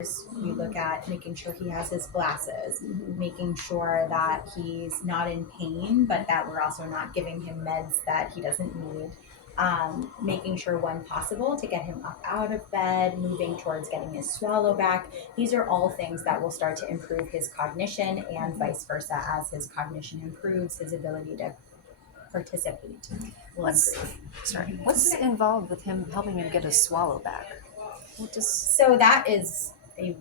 We look at making sure he has his glasses, making sure that he's not in pain, but that we're also not giving him meds that he doesn't need. Making sure when possible to get him up out of bed, moving towards getting his swallow back. These are all things that will start to improve his cognition, and vice versa. As his cognition improves, his ability to participate will improve. What's involved with him helping him get his swallow back? So that is a,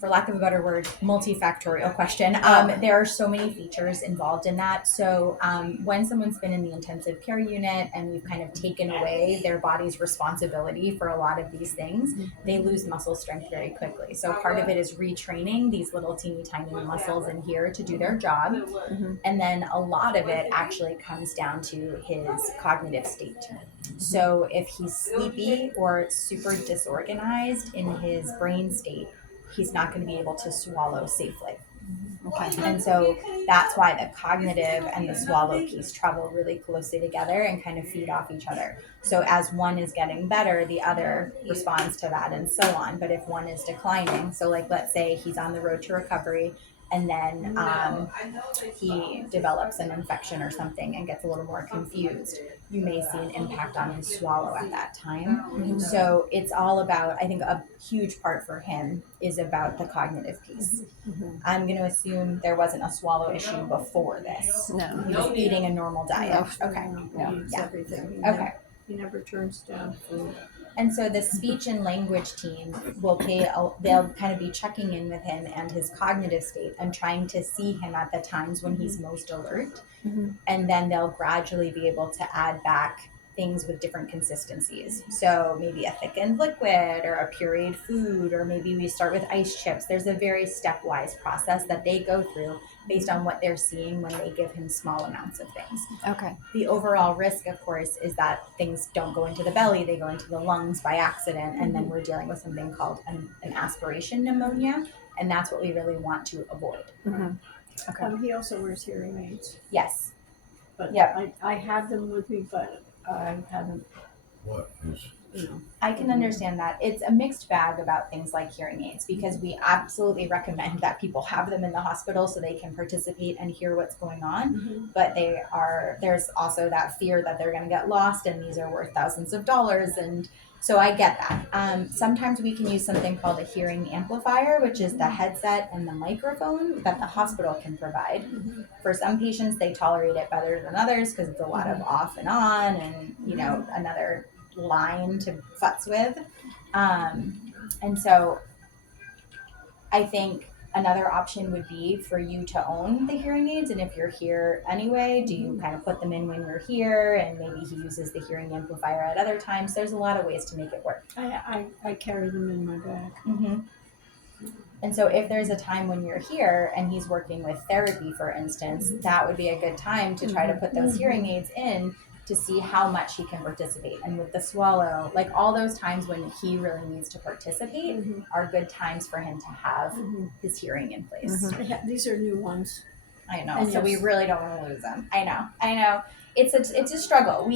for lack of a better word, multifactorial question. There are so many features involved in that. So when someone's been in the intensive care unit and we've kind of taken away their body's responsibility for a lot of these things, they lose muscle strength very quickly. So part of it is retraining these little teeny tiny muscles in here to do their job. And then a lot of it actually comes down to his cognitive state. So if he's sleepy or super disorganized in his brain state, he's not going to be able to swallow safely. Okay. And so that's why the cognitive and the swallow piece travel really closely together and kind of feed off each other. So as one is getting better, the other responds to that and so on. But if one is declining, so like let's say he's on the road to recovery and then he develops an infection or something and gets a little more confused, you may see an impact on his swallow at that time. So it's all about, I think a huge part for him is about the cognitive piece. I'm going to assume there wasn't a swallow issue before this. No. He was eating a normal diet. No. Okay. He eats everything. Okay. He never turns down food. And so the speech and language team will they'll kind of be checking in with him and his cognitive state and trying to see him at the times when he's most alert. And then they'll gradually be able to add back things with different consistencies. So maybe a thickened liquid or a pureed food, or maybe we start with ice chips. There's a very stepwise process that they go through based on what they're seeing when they give him small amounts of things. Okay. The overall risk, of course, is that things don't go into the belly, they go into the lungs by accident, and then we're dealing with something called an aspiration pneumonia, and that's what we really want to avoid. Okay. He also wears hearing aids. Yes. But Yep. I have them with me, but I haven't. What is? I can understand that. It's a mixed bag about things like hearing aids, because we absolutely recommend that people have them in the hospital so they can participate and hear what's going on. But there's also that fear that they're going to get lost, and these are worth thousands of dollars. And so I get that. Sometimes we can use something called a hearing amplifier, which is the headset and the microphone that the hospital can provide. For some patients, they tolerate it better than others because it's a lot of off and on, and another line to futz with. And so I think another option would be for you to own the hearing aids. And if you're here anyway, do you kind of put them in when you're here, and maybe he uses the hearing amplifier at other times? There's a lot of ways to make it work. I carry them in my bag. And so if there's a time when you're here and he's working with therapy, for instance, that would be a good time to try to put those hearing aids in to see how much he can participate. And with the swallow, like all those times when he really needs to participate are good times for him to have his hearing in place. These are new ones. I know. And so we really don't want to lose them. I know. It's a struggle.